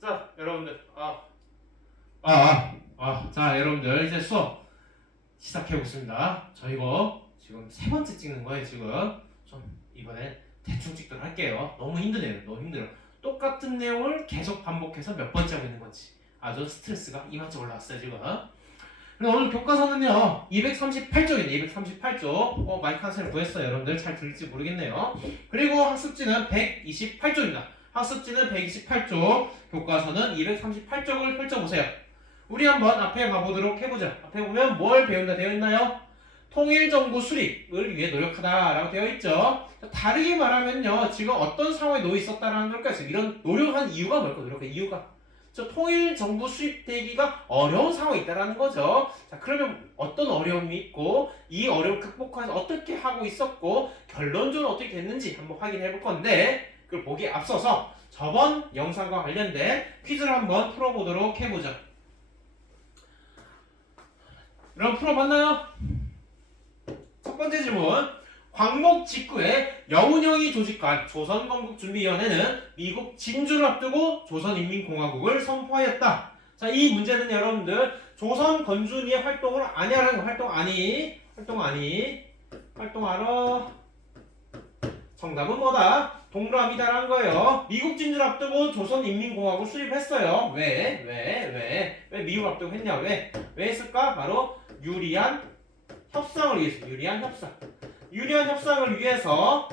자, 여러분들. 자, 여러분들 이제 수업 시작해 보겠습니다. 저 이거 지금 세 번째 찍는 거예요. 지금 좀 이번에 대충 찍도록 할게요. 너무 힘드네요. 너무 힘들어. 똑같은 내용을 계속 반복해서 몇 번째 하고 있는 건지 아주 스트레스가 이만큼 올라왔어요 지금. 그리고 오늘 교과서는요 238쪽인데 238쪽 마이크 한 선을 구했어요. 여러분들 잘 들릴지 모르겠네요. 그리고 학습지는 128쪽입니다. 학습지는 128쪽, 교과서는 238쪽을 펼쳐보세요. 우리 한번 앞에 가보도록 해보죠. 앞에 보면 뭘 배운다 되어 있나요? 통일정부 수립을 위해 노력하다 라고 되어 있죠. 다르게 말하면요 지금 어떤 상황에 놓여 있었다라는 걸까요? 이런 노력한 이유가 뭘까요? 노력한 이유가 통일정부 수립되기가 어려운 상황이 있다는 거죠. 자, 그러면 어떤 어려움이 있고 이 어려움을 극복해서 어떻게 하고 있었고 결론적으로 어떻게 됐는지 한번 확인해 볼 건데 그걸 보기에 앞서서 저번 영상과 관련된 퀴즈를 한번 풀어보도록 해보죠. 그럼 풀어봤나요? 첫 번째 질문. 광복 직후에 여운형이 조직한 조선건국준비위원회는 미국 진주를 앞두고 조선인민공화국을 선포하였다. 자, 이 문제는 여러분들 조선 건준이의 활동을 아니라는 거. 활동 알아? 정답은 뭐다? 동그라미다라는 거예요. 미국 진주를 앞두고 조선인민공화국을 수립했어요. 왜 미국 앞두고 했냐? 왜 했을까? 바로 유리한 협상을 위해서. 유리한 협상을 위해서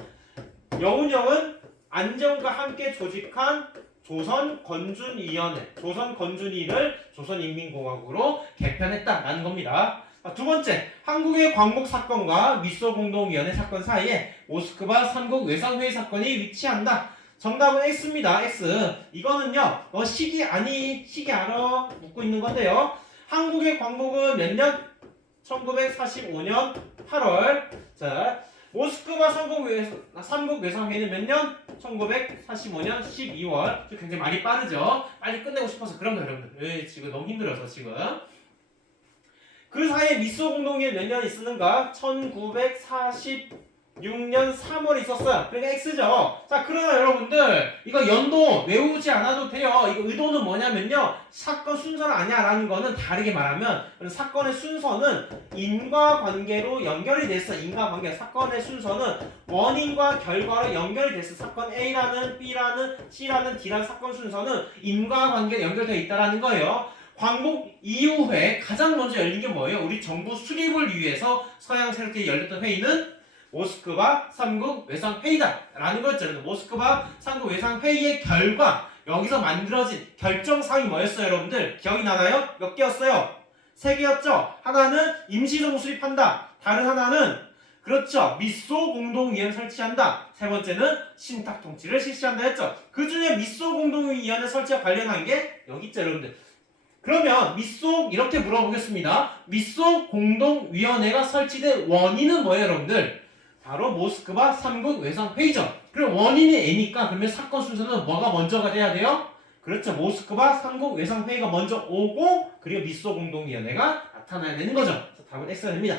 여운형은 안정과 함께 조직한 조선건준위원회, 조선건준위를 조선인민공화국으로 개편했다라는 겁니다. 두 번째, 한국의 광복 사건과 미소공동위원회 사건 사이에 모스크바 3국 외상회의 사건이 위치한다. 정답은 X입니다. X. 이거는요, 너 시기 알아? 묻고 있는 건데요. 한국의 광복은 몇 년? 1945년 8월. 자, 모스크바 3국 외상회의는 몇 년? 1945년 12월. 굉장히 말이 빠르죠. 빨리 끝내고 싶어서 그런 거예요, 여러분들. 지금 너무 힘들어서 지금. 그 사이에 미소공동위에 몇 년 있었는가? 1946년 3월에 있었어요. 그러니까 X죠. 자, 그러나 여러분들 이거 연도 외우지 않아도 돼요. 이거 의도는 뭐냐면요. 사건 순서는 아니야라는 거는 다르게 말하면 사건의 순서는 인과관계로 연결이 됐어. 사건의 순서는 원인과 결과로 연결이 됐어. 사건 A라는 B라는 C라는 D라는 사건 순서는 인과관계로 연결되어 있다는 거예요. 광복 이후에 가장 먼저 열린 게 뭐예요? 우리 정부 수립을 위해서 서양 세력들이 열렸던 회의는 모스크바 3국 외상회의다 라는 거였죠. 모스크바 3국 외상회의의 결과 여기서 만들어진 결정사항이 뭐였어요, 여러분들? 기억이 나나요? 몇 개였어요? 3개였죠. 하나는 임시정부 수립한다. 다른 하나는 그렇죠. 미소공동위원회 설치한다. 세 번째는 신탁통치를 실시한다 했죠. 그 중에 미소공동위원회 설치와 관련한 게 여기 있죠, 여러분들. 그러면 이렇게 물어보겠습니다. 미소공동위원회가 설치된 원인은 뭐예요, 여러분들? 바로 모스크바 3국 외상회의죠. 그럼 원인이 A니까 그러면 사건 순서는 뭐가 먼저가 돼야 돼요? 그렇죠. 모스크바 3국 외상회의가 먼저 오고 그리고 미소공동위원회가 나타나야 되는 거죠. 그래서 답은 X가 됩니다.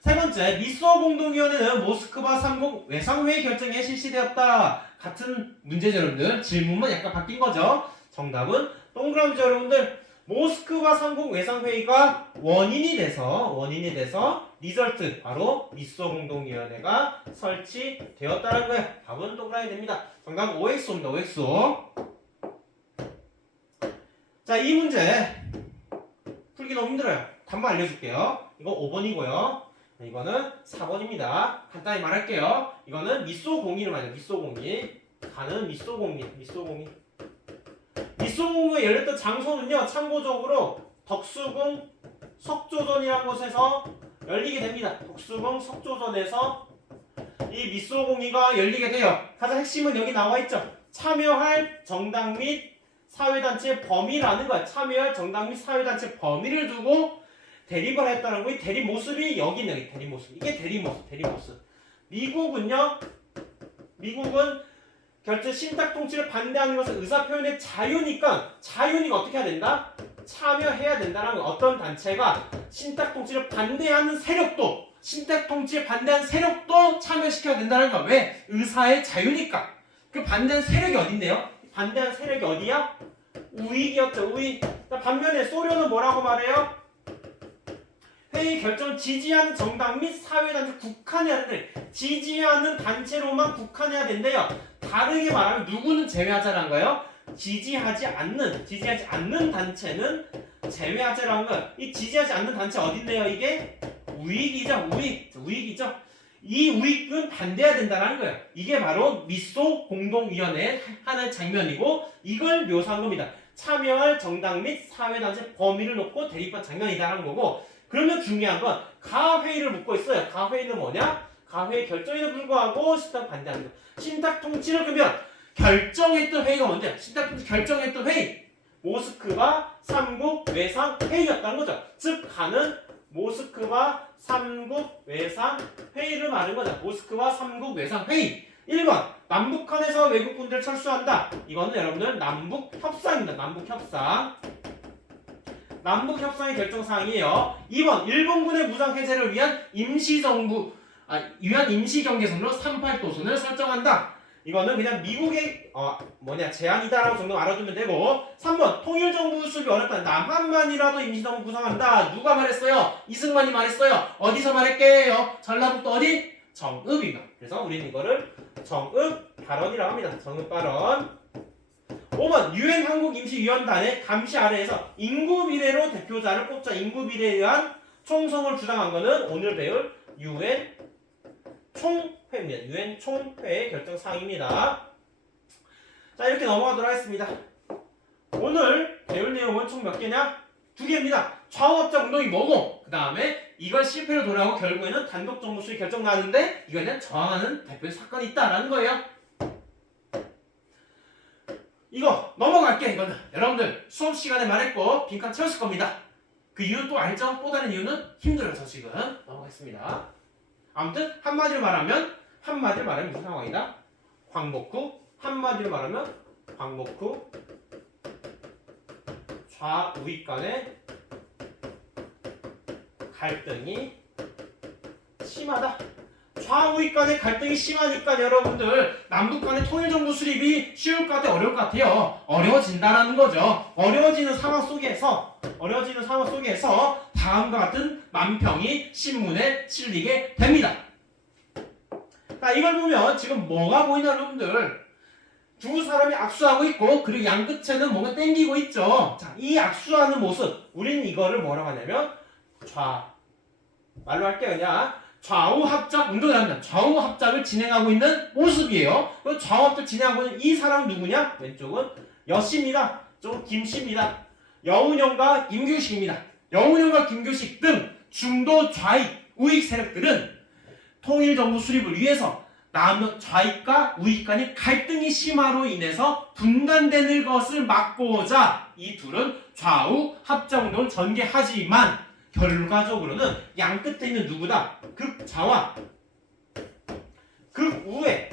세 번째, 미소공동위원회는 모스크바 3국 외상회의 결정에 실시되었다. 같은 문제죠, 여러분들. 질문만 약간 바뀐 거죠. 정답은 동그라미죠, 여러분들. 모스크바 3국 외상회의가 원인이 돼서 리절트 바로 미소공동위원회가 설치되었다는 거예요. 답은 동그라미 됩니다. 정답은 OXO입니다. OXO. 자, 이 문제 풀기 너무 힘들어요. 답만 알려줄게요. 이거 5번이고요. 이거는 4번입니다. 간단히 말할게요. 이거는 미소공의를 말해요. 미소공의. 가는 미소공의. 미소공의가 열렸던 장소는요, 참고적으로 덕수궁 석조전이라는 곳에서 열리게 됩니다. 덕수궁 석조전에서 이 미소공의가 열리게 돼요. 가장 핵심은 여기 나와 있죠. 참여할 정당 및 사회단체 범위라는 거야. 참여할 정당 및 사회단체 범위를 두고 대립을 했다는 거예요. 대립 모습이 여기 있는 대립 모습. 이게 대립 모습. 미국은 결제 신탁통치를 반대하는 것은 의사표현의 자유니까 자유니까 어떻게 해야 된다? 참여해야 된다는 거예요. 어떤 단체가 신탁통치를 반대하는 세력도 참여시켜야 된다는 거야. 왜? 의사의 자유니까. 그 반대하는 세력이 어딘데요? 반대한 세력이 어디야? 우익이었죠. 우익. 자, 반면에 소련은 뭐라고 말해요? 회의 결정을 지지하는 정당 및 사회단체 국한해야 된대. 지지하는 단체로만 국한해야 된대요. 다르게 말하면 누구는 제외하자라는 거예요? 지지하지 않는 단체는 제외하자라는 거예요. 이 지지하지 않는 단체 어딘데요? 이게 우익이죠. 우익이죠. 이 우익은 반대해야 된다는 거예요. 이게 바로 미소 공동위원회의 하나의 장면이고 이걸 묘사한 겁니다. 참여할 정당 및 사회단체 범위를 놓고 대립한 장면이다라는 거고 그러면 중요한 건 가회의를 묻고 있어요. 가회의는 뭐냐? 가회의 결정에도 불구하고 신탁 반대하는 거. 신탁 통치를 그러면 결정했던 회의가 뭔데? 신탁 통치 결정했던 회의. 모스크바 3국 외상 회의였다는 거죠. 즉 가는 모스크바 3국 외상 회의를 말하는 거죠. 모스크바 3국 외상 회의. 1번 남북한에서 외국군들을 철수한다. 이거는 여러분들 남북 협상입니다. 남북 협상. 남북 협상의 결정사항이에요. 2번 일본군의 무장 해제를 위한 임시경계선으로 38도선을 설정한다. 이거는 그냥 미국의 제안이다라고 정도 알아두면 되고 3번 통일정부 수립이 어렵다. 남한만이라도 임시정부 구성한다. 누가 말했어요? 이승만이 말했어요. 어디서 말했게요? 전라북도 어디? 정읍입니다. 그래서 우리는 이거를 정읍 발언이라고 합니다. 정읍 발언. 5번 유엔 한국임시위원단의 감시 아래에서 인구비례로 대표자를 뽑자. 인구비례에 의한 총선을 주장한 것은 오늘 배울 유엔 총회입니다. 유엔 총회의 결정사항입니다. 자 이렇게 넘어가도록 하겠습니다. 오늘 배울 내용은 총 몇 개냐? 2개입니다. 좌우합작 운동이 뭐고 그 다음에 이걸 실패로 돌아오고 결국에는 단독정부 수립 결정 나는데 이거는 저항하는 대표의 사건이 있다라는 거예요. 이거 넘어갈게. 이거는 여러분들 수업 시간에 말했고 빈칸 채웠을 겁니다. 그 이유는 또 알죠? 또 다른 이유는 힘들어서 지금 넘어가겠습니다. 아무튼 한마디로 말하면 무슨 상황이다? 광복후. 한마디로 말하면 광복후 좌우익 간의 갈등이 심하다. 좌우익 간의 갈등이 심하니까 여러분들 남북 간의 통일정부 수립이 쉬울 것 같아요? 어려울 것 같아요? 어려워진다라는 거죠. 어려워지는 상황 속에서 다음과 같은 만평이 신문에 실리게 됩니다. 자, 이걸 보면 지금 뭐가 보이나 여러분들? 두 사람이 악수하고 있고 그리고 양 끝에는 뭔가 땡기고 있죠. 자, 이 악수하는 모습 우리는 이거를 뭐라고 하냐면 말로 할게요. 그냥 좌우 합작 운동을 합니다. 좌우 합작을 진행하고 있는 모습이에요. 그 좌우 합작 진행하고 있는 이 사람은 누구냐? 왼쪽은 여씨입니다. 좀 김씨입니다. 여운형과 임규식입니다. 여운형과 김규식 등 중도 좌익 우익 세력들은 통일정부 수립을 위해서 남북 좌익과 우익 간의 갈등이 심화로 인해서 분단되는 것을 막고자 이 둘은 좌우 합작운동을 전개하지만 결과적으로는 양 끝에 있는 누구다? 극좌와 극우의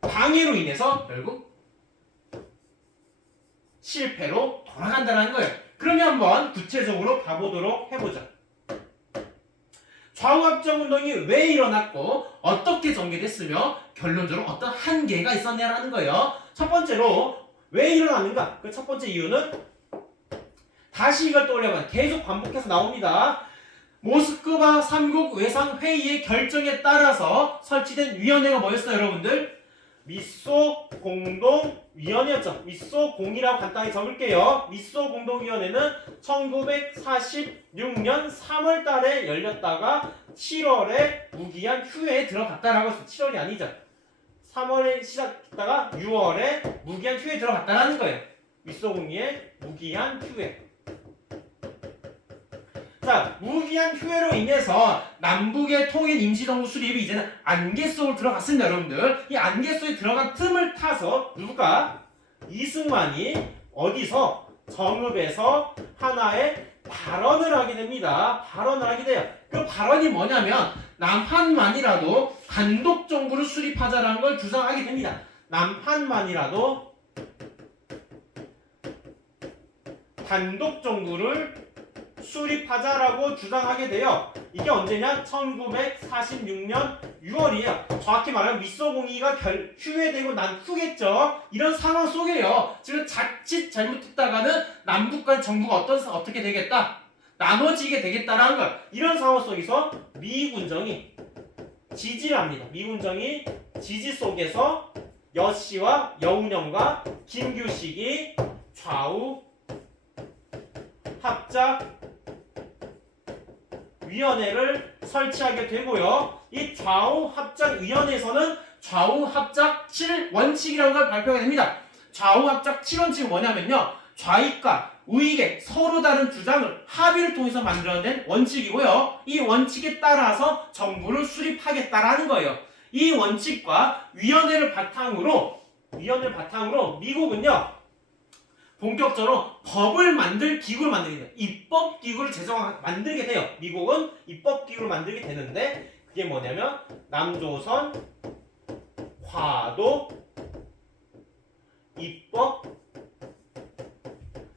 방해로 인해서 결국 실패로 돌아간다는 거예요. 그러면 한번 구체적으로 가보도록 해보자. 좌우합작운동이 왜 일어났고 어떻게 전개됐으며 결론적으로 어떤 한계가 있었냐라는 거예요. 첫 번째로 왜 일어났는가? 그 첫 번째 이유는 다시 이걸 떠올려봐요. 계속 반복해서 나옵니다. 모스크바 3국 외상 회의의 결정에 따라서 설치된 위원회가 뭐였어요, 여러분들? 미소 공동위원회였죠. 미소 공이라고 간단히 적을게요. 미소 공동위원회는 1946년 3월 달에 열렸다가 7월에 무기한 휴회에 들어갔다라고 했어요. 7월이 아니죠. 3월에 시작했다가 6월에 무기한 휴회에 들어갔다라는 거예요. 미소 공의의 무기한 휴회. 자, 무기한 휴회로 인해서 남북의 통일 임시정부 수립이 이제는 안개 속으로 들어갔습니다, 여러분들. 이 안개 속에 들어간 틈을 타서 누가? 이승만이 어디서? 정읍에서 하나의 발언을 하게 됩니다. 발언을 하게 돼요. 그 발언이 뭐냐면 남한만이라도 단독 정부를 수립하자라는 걸 주장하게 됩니다. 남한만이라도 단독 정부를 수립하자라고 주장하게 돼요. 이게 언제냐? 1946년 6월이에요. 정확히 말하면 미소공의가 휴회되고 난 후겠죠. 이런 상황 속에요. 지금 자칫 잘못했다가는 남북 간 정부가 어떻게 되겠다? 나눠지게 되겠다라는 걸. 이런 상황 속에서 미군정이 지지를 합니다. 미군정이 지지 속에서 여씨와 여운형과 김규식이 좌우 합작 위원회를 설치하게 되고요. 이 좌우 합작 위원회에서는 좌우 합작 7원칙이라는 걸 발표하게 됩니다. 좌우 합작 7원칙은 뭐냐면요. 좌익과 우익의 서로 다른 주장을 합의를 통해서 만들어낸 원칙이고요. 이 원칙에 따라서 정부를 수립하겠다라는 거예요. 이 원칙과 위원회를 바탕으로 미국은요. 본격적으로 법을 만들 기구를 만들게 돼요. 입법 기구를 만들게 돼요. 미국은 입법 기구를 만들게 되는데 그게 뭐냐면 남조선 과도 입법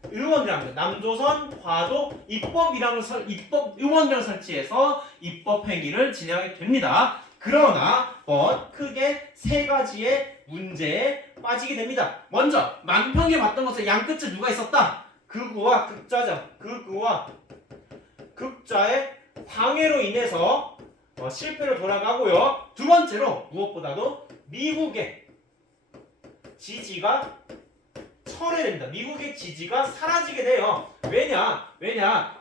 의원이랍니다. 남조선 과도 입법 의원이라는 설치해서 입법 행위를 진행하게 됩니다. 그러나 크게 세 가지의 문제에 빠지게 됩니다. 먼저 만평에 봤던 것은 양끝에 누가 있었다? 극우와 극자죠. 극우와 극자의 방해로 인해서 실패로 돌아가고요. 두 번째로 무엇보다도 미국의 지지가 철회됩니다. 미국의 지지가 사라지게 돼요. 왜냐?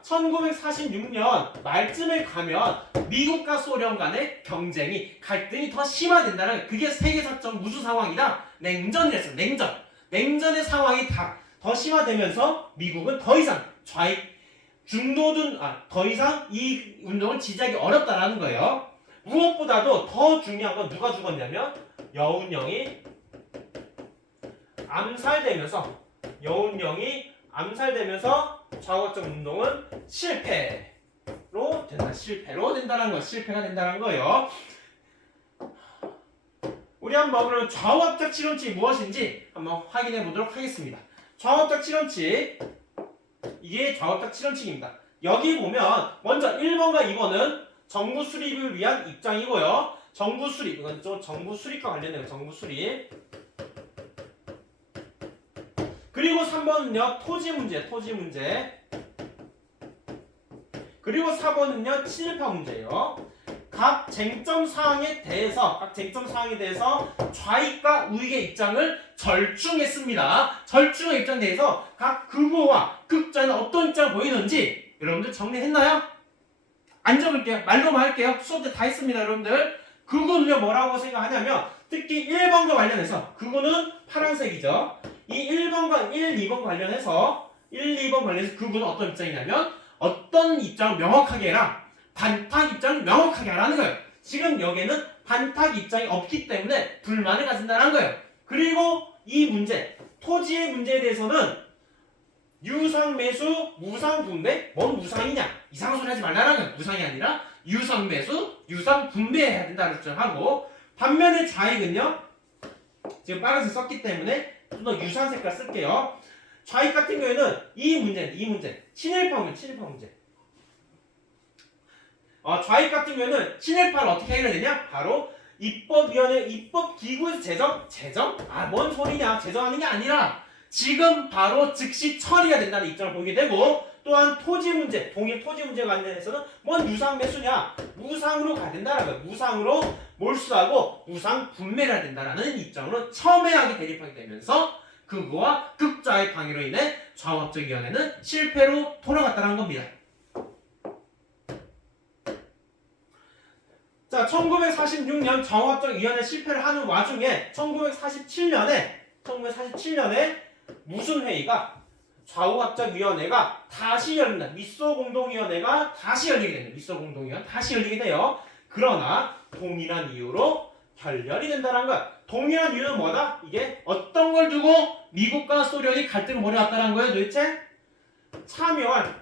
1946년 말쯤에 가면 미국과 소련 간의 갈등이 더 심화된다는 그게 세계사적 무슨 상황이다? 냉전이랬어요. 냉전의 상황이 더 심화되면서 미국은 더 이상 더 이상 이 운동을 지지하기 어렵다라는 거예요. 무엇보다도 더 중요한 건 누가 죽었냐면 여운형이 암살되면서 좌우합작 운동은 실패로 된다는 거, 실패가 된다는 거예요. 우리 한번 그러면 좌우합작 7원칙이 무엇인지 한번 확인해 보도록 하겠습니다. 좌우합작 7원칙, 이게 좌우합작 7원칙입니다. 여기 보면 먼저 1번과 2번은 정부 수립을 위한 입장이고요. 정부 수립, 이건 좀 정부 수립과 관련돼요. 정부 수립. 그리고 3번은요 토지 문제. 그리고 4번은요 친일파 문제예요. 각 쟁점 사항에 대해서 좌익과 우익의 입장을 절충했습니다. 절충의 입장에 대해서 각 극우와 극자는 어떤 입장을 보이는지 여러분들 정리했나요? 안 적을게요. 말로만 할게요. 수업 때 다 했습니다, 여러분들. 극우는요 뭐라고 생각하냐면 특히 1번과 관련해서 극우는 파란색이죠. 이 1번과 2번 관련해서 극우는 어떤 입장이냐면 어떤 입장을 명확하게 해라. 반탁 입장을 명확하게 하라는 거예요. 지금 여기에는 반탁 입장이 없기 때문에 불만을 가진다는 거예요. 그리고 이 문제, 토지의 문제에 대해서는 유상매수, 무상분배, 뭔 무상이냐? 이상한 소리 하지 말라는 거예요. 무상이 아니라 유상매수, 유상분배해야 된다는 주장하고 반면에 좌익은요. 지금 빨간색 썼기 때문에 좀 더 유사한 색깔 쓸게요. 좌익 같은 경우에는 이 문제, 친일파 문제. 좌익 같은 경우에는 친일파를 어떻게 해결되냐? 바로 입법위원회, 입법기구에서 뭔 소리냐? 제정하는 게 아니라 지금 바로 즉시 처리가 된다는 입장을 보이게 되고 또한 토지 문제, 동일 토지 문제에 관련해서는 뭔 유상 매수냐? 무상으로 가야 된다는 거예요. 무상으로 몰수하고 무상 분배를 해야 된다는 입장으로 첨예하게 대립하게 되면서 극우와 극자의 방해로 인해 좌우합작위원회는 실패로 돌아갔다는 겁니다. 자, 1946년 좌우합작위원회 실패를 하는 와중에 1947년에 무슨 회의가 좌우합작위원회가 다시 열린다. 미소공동위원회가 다시 열리게 됩니다. 미소공동위원 다시 열리게 돼요. 그러나 동일한 이유로 결렬이 된다는 거야. 동일한 이유는 뭐다? 이게 어떤 걸 두고 미국과 소련이 갈등을 벌여왔다는 거예요, 도대체?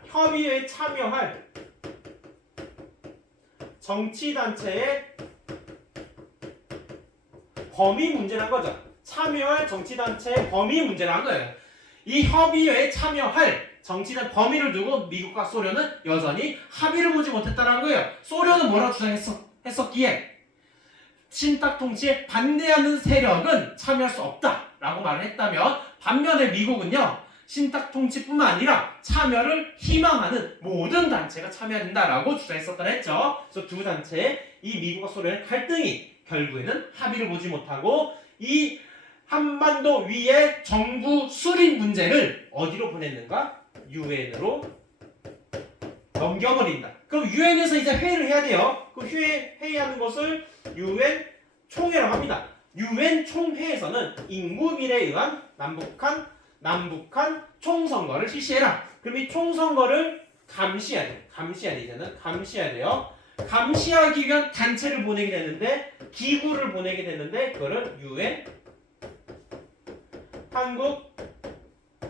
협의회에 참여할 정치단체의 범위 문제란 거죠. 참여할 정치단체의 범위 문제라는 거예요. 이 협의회에 참여할 정치적 범위를 두고 미국과 소련은 여전히 합의를 보지 못했다는 거예요. 소련은 뭐라고 주장했었기에 신탁 통치에 반대하는 세력은 참여할 수 없다라고 말을 했다면 반면에 미국은요. 신탁 통치뿐만 아니라 참여를 희망하는 모든 단체가 참여해야 된다라고 주장했었다 했죠. 그래서 두 단체 이 미국과 소련의 갈등이 결국에는 합의를 보지 못하고 이 한반도 위의 정부 수립 문제를 어디로 보냈는가? 유엔으로 넘겨버린다. 그럼 유엔에서 이제 회의를 해야 돼요. 그 회의하는 것을 유엔 총회라고 합니다. 유엔 총회에서는 인구밀에 의한 남북한 총선거를 실시해라. 그럼 이 총선거를 감시해야 돼. 이제는 감시해야 돼요. 감시하기 위한 단체를 보내게 되는데 기구를 보내게 되는데 그거를 유엔 한국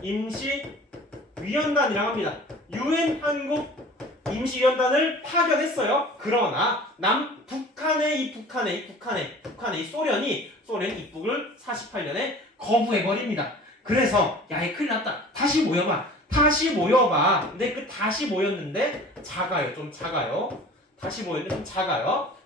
임시위원단이라고 합니다. 유엔 한국 임시위원단을 파견했어요. 그러나 북한의 소련이 입국을 48년에 거부해버립니다. 그래서 야, 이 큰일 났다. 다시 모여봐. 근데 그 다시 모였는데 좀 작아요.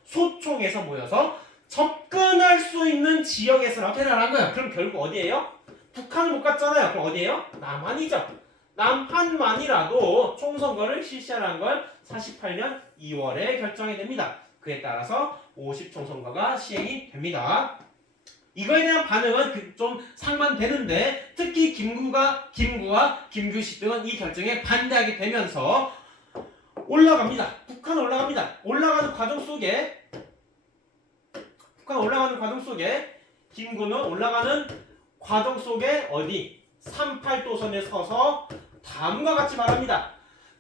소총에서 모여서 접근할 수 있는 지역에서라고 대단한 거예요. 그럼 결국 어디예요? 북한을 못 갔잖아요. 그럼 어디예요? 남한이죠. 남한만이라도 총선거를 실시하라는 걸 48년 2월에 결정이 됩니다. 그에 따라서 50총선거가 시행이 됩니다. 이거에 대한 반응은 좀 상반되는데 특히 김구와 김규식 등은 이 결정에 반대하게 되면서 올라갑니다. 북한 올라갑니다. 올라가는 과정 속에 김구는 올라가는 과정 속에 어디 38도선에 서서 다음과 같이 말합니다.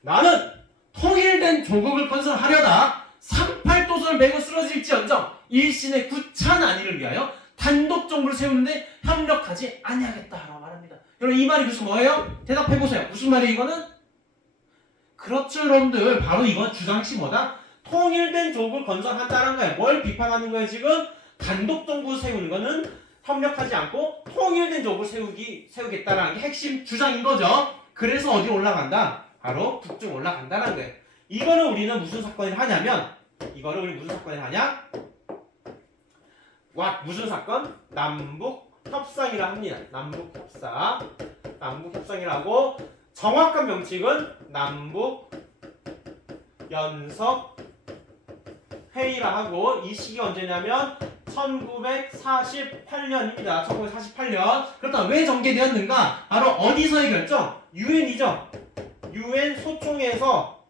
나는 통일된 조국을 건설하려다 38도선을 매고 쓰러질지언정 일신의 구찬 안위를 위하여 단독 정부를 세우는데 협력하지 아니하겠다라고 말합니다. 여러분 이 말이 무슨 뭐예요? 대답해보세요. 무슨 말이에요 이거는? 그렇죠 여러분들. 바로 이건 주장식 뭐다? 통일된 조국을 건설한다는 거예요. 뭘 비판하는 거예요 지금? 단독 정부를 세우는 거는 협력하지 않고 통일된 조국을 세우겠다라는 게 핵심 주장인 거죠. 그래서 어디 올라간다? 바로 북쪽 올라간다는 거예요. 이거를 우리는 무슨 사건을 하냐면 무슨 사건? 남북 협상이라 합니다. 남북 협상이라고 정확한 명칭은 남북 연석 회의라 하고 이 시기 언제냐면 1948년입니다. 1948년. 그렇다면 왜 전개되었는가? 바로 어디서의 결정? 유엔이죠. 유엔 소총회에서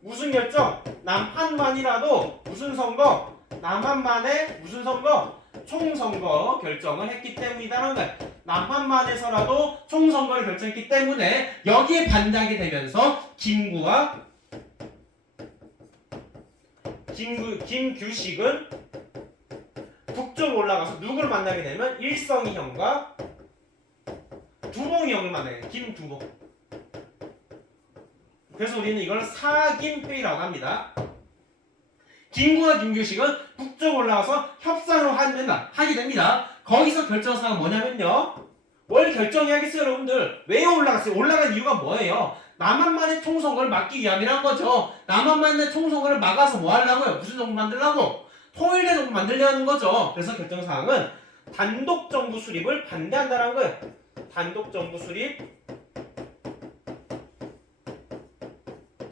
무슨 결정? 남한만이라도 무슨 선거? 남한만의 무슨 선거? 총선거 결정을 했기 때문이다라는 거예요. 남한만에서라도 총선거를 결정했기 때문에 여기에 반대하게 되면서 김규식은 북쪽 올라가서 누구를 만나게 되면 일성이 형과 두봉이 형을 만나게 돼요. 김두봉. 그래서 우리는 이걸 사김회의라고 합니다. 김구와 김규식은 북쪽 올라가서 협상을 하게 됩니다. 거기서 결정사항은 뭐냐면요. 뭘 결정해야겠어요 여러분들. 왜 올라갔어요? 올라간 이유가 뭐예요? 남한만의 총선거를 막기 위함이란 거죠. 남한만의 총선거를 막아서 뭐 하려고요? 무슨 정부 만들려고? 통일된 정부 만들려는 거죠. 그래서 결정사항은 단독 정부 수립을 반대한다는 거예요. 단독 정부 수립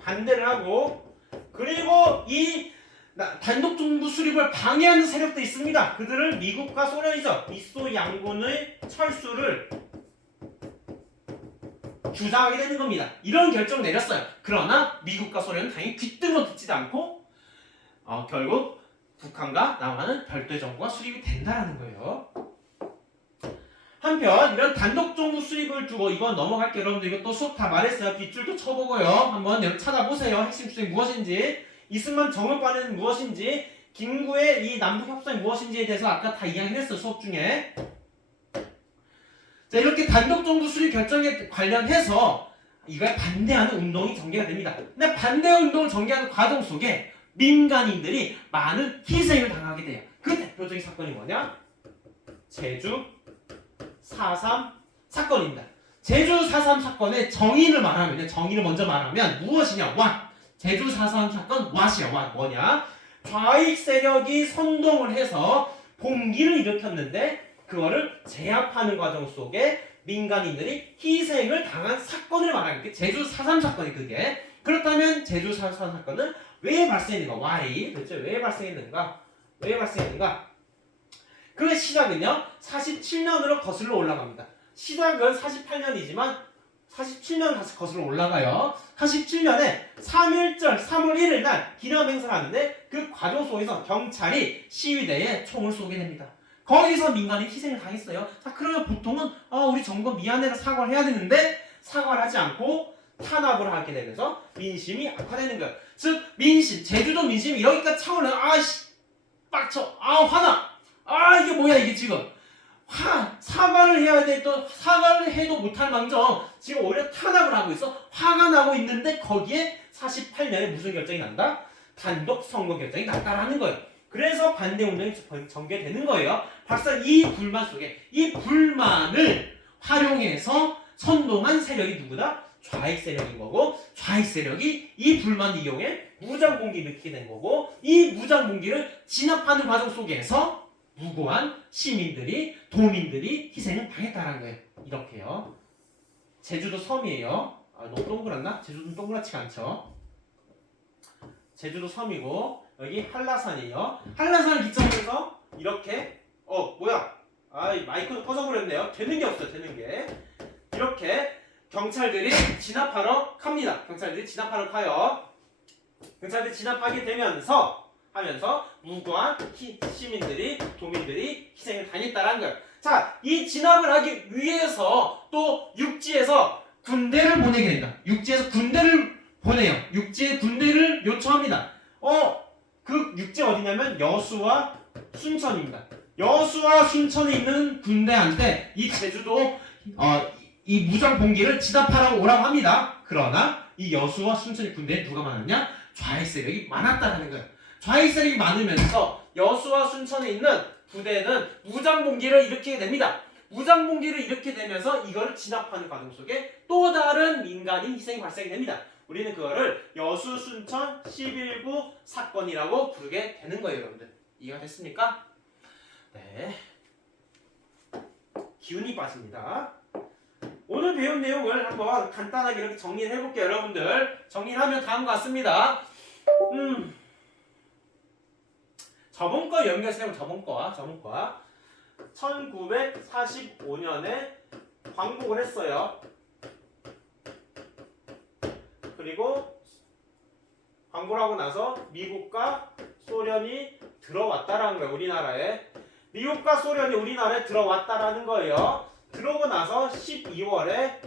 반대를 하고 그리고 이 단독 정부 수립을 방해하는 세력도 있습니다. 그들은 미국과 소련이죠. 미소 양군의 철수를 주장하게 되는 겁니다. 이런 결정을 내렸어요. 그러나 미국과 소련은 당연히 귀등으로 듣지도 않고 결국 북한과 남한은 별도의 정부가 수립이 된다는 거예요. 한편 이런 단독 정부 수립을 두고 이건 넘어갈게요. 여러분들 이거 또 수업 다 말했어요. 빗줄도 쳐보고요. 한번 여러분 찾아보세요. 핵심 주장이 무엇인지, 이승만 정을관은 무엇인지, 김구의 이 남북 협상이 무엇인지에 대해서 아까 다 이야기했어요. 수업 중에. 자, 이렇게 단독 정부 수립 결정에 관련해서 이걸 반대하는 운동이 전개가 됩니다. 근데 반대 운동을 전개하는 과정 속에 민간인들이 많은 희생을 당하게 돼요. 그 대표적인 사건이 뭐냐? 제주 4.3 사건입니다. 제주 4.3 사건의 정의를 말하면 정의를 먼저 말하면 무엇이냐? what. 제주 4.3 사건 what이야. what. 뭐냐? 좌익 세력이 선동을 해서 봉기를 일으켰는데 그거를 제압하는 과정 속에 민간인들이 희생을 당한 사건을 말하는 게 제주 4.3 사건이 그게. 그렇다면 제주 4.3 사건은 왜 발생했는가? why? 도대체 왜 발생했는가? 왜 발생했는가? 그 시작은요 47년으로 거슬러 올라갑니다. 시작은 48년이지만 47년 다시 거슬러 올라가요. 47년에 3.1절 3월 1일 날 기념행사를 하는데 그 과정 속에서 경찰이 시위대에 총을 쏘게 됩니다. 거기서 민간인 희생을 당했어요. 자 그러면 보통은 우리 정부 미안해라 사과를 해야 되는데 사과를 하지 않고 탄압을 하게 되면서 민심이 악화되는 거예요. 즉 민심, 제주도 민심이 여기까지 차오르는 아씨 빡쳐, 화나, 이게 뭐야 이게 지금 사과를 해야 돼 또 사과를 해도 못할 망정 지금 오히려 탄압을 하고 있어. 화가 나고 있는데 거기에 48년에 무슨 결정이 난다? 단독 선거 결정이 났다라는 거예요. 그래서 반대운동이 전개되는 거예요. 박사 이 불만 속에 이 불만을 활용해서 선동한 세력이 누구다? 좌익 세력인 거고 좌익 세력이 이 불만을 이용해 무장봉기를 일으키게 된 거고 이 무장봉기를 진압하는 과정 속에서 무고한 시민들이 도민들이 희생을 당했다는 거예요. 이렇게요. 제주도 섬이에요. 너무 동그랗나? 제주도는 동그랗지가 않죠. 제주도 섬이고 여기 한라산이에요. 한라산을 기점으로 이렇게 뭐야? 마이크는 꺼져버렸네요. 되는 게 없어요. 되는 게 이렇게 경찰들이 진압하러 갑니다. 경찰들이 진압하러 가요. 경찰들이 진압하게 되면서 무고한 시민들이 도민들이 희생을 당했다라는 거예요. 자, 이 진압을 하기 위해서 또 육지에서 군대를 보내게 된다. 육지에서 군대를 보내요. 육지에 군대를 요청합니다. 그 육지 어디냐면 여수와 순천입니다. 여수와 순천에 있는 군대한테 이 제주도 이 무장 봉기를 진압하라고 오라고 합니다. 그러나 이 여수와 순천의 군대에 누가 많았냐? 좌익 세력이 많았다는 거예요. 좌익 세력이 많으면서 여수와 순천에 있는 부대는 무장봉기를 일으키게 됩니다. 무장봉기를 일으키게 되면서 이거를 진압하는 과정 속에 또 다른 민간인 희생이 발생이 됩니다. 우리는 그거를 여수 순천 11구 사건이라고 부르게 되는 거예요. 여러분들 이해가 됐습니까? 네, 기운이 빠집니다. 오늘 배운 내용을 한번 간단하게 이렇게 정리를 해볼게요. 여러분들 정리를 하면 다음과 같습니다. 저번 거 연결해서 해보면 저번 거 1945년에 광복을 했어요. 그리고 광복을 하고 나서 미국과 소련이 들어왔다라는 거예요. 우리나라에 미국과 소련이 우리나라에 들어왔다라는 거예요. 들어오고 나서 12월에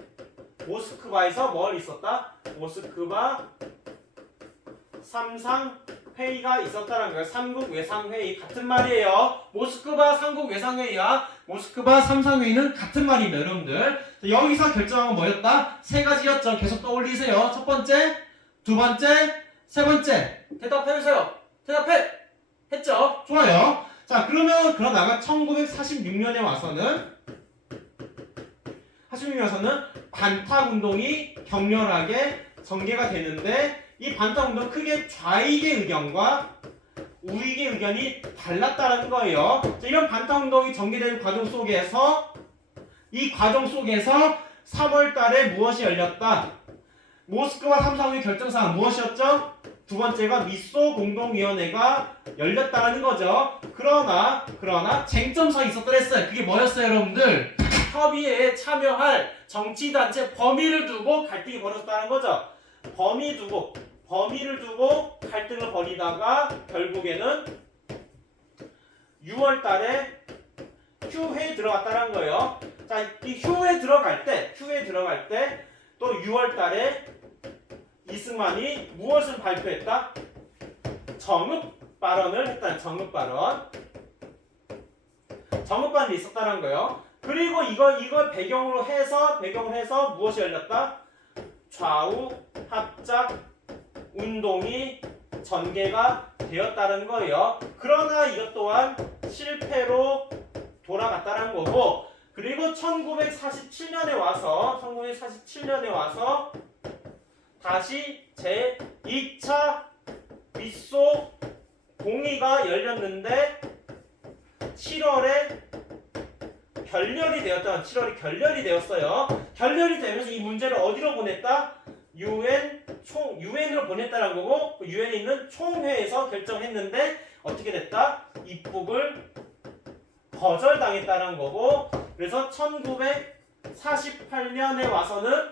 모스크바에서 뭘 있었다? 모스크바 삼상회의가 있었다는 거예요. 삼국 외상회의 같은 말이에요. 모스크바 삼국 외상회의와 모스크바 삼상회의는 같은 말입니다. 여러분들 여기서 결정한 건 뭐였다? 세 가지였죠. 계속 떠올리세요. 첫 번째, 두 번째, 세 번째. 대답해주세요. 대답해! 했죠? 좋아요. 자 그러다가 1946년에 와서는 반탁운동이 격렬하게 전개가 되는데 이 반탁운동 크게 좌익의 의견과 우익의 의견이 달랐다는 거예요. 자, 이런 반탁운동이 전개되는 과정 속에서 3월 달에 무엇이 열렸다? 모스크바 삼상회의 결정사항 무엇이었죠? 두 번째가 미소 공동위원회가 열렸다는 거죠. 그러나 쟁점사항이 있었더랬어요. 그게 뭐였어요, 여러분들? 협의회에 참여할 정치단체 범위를 두고 갈등이 벌어졌다는 거죠. 범위를 두고 갈등을 벌이다가 결국에는 6월 달에 휴회에 들어갔다는 거예요. 자, 이 휴회에 들어갈 때 또 6월 달에 이승만이 무엇을 발표했다? 정읍 발언을 했다는 정읍발언이 있었다는 거예요. 그리고 이걸 배경으로 해서 무엇이 열렸다? 좌우 합작 운동이 전개가 되었다는 거예요. 그러나 이것 또한 실패로 돌아갔다는 거고 그리고 1947년에 와서 다시 제 2차 미소 동의가 열렸는데 7월에 결렬이 되었어요. 결렬이 되면서 이 문제를 어디로 보냈다? 유엔으로 보냈다라는 거고, 유엔에 있는 총회에서 결정했는데 어떻게 됐다? 입국을 거절당했다는 거고, 그래서 1948년에 와서는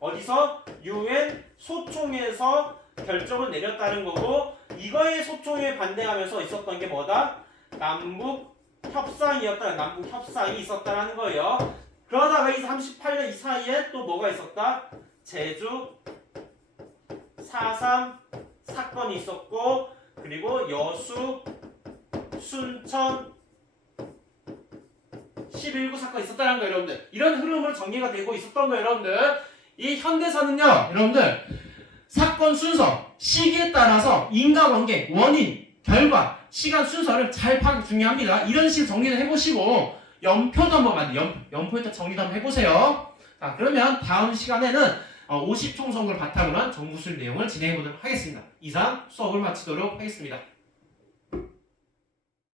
어디서 유엔 소총에서 결정을 내렸다는 거고, 이거에 소총에 반대하면서 있었던 게 뭐다? 남북 협상이 있었다라는 거예요. 그러다가 이 38년 이 사이에 또 뭐가 있었다? 제주 4.3 사건이 있었고, 그리고 여수 순천 11.9 사건이 있었다는 거예요, 여러분들. 이런 흐름으로 정리가 되고 있었던 거예요, 여러분들. 이 현대사는요, 여러분들, 사건 순서, 시기에 따라서 인과관계, 원인, 결과, 시간 순서를 잘 파악 중요합니다. 이런 식으로 정리를 해보시고 연표도 한번 연표에다 정리도 한번 해보세요. 자, 그러면 다음 시간에는 50총선을 바탕으로 한 정부술 내용을 진행해 보도록 하겠습니다. 이상 수업을 마치도록 하겠습니다.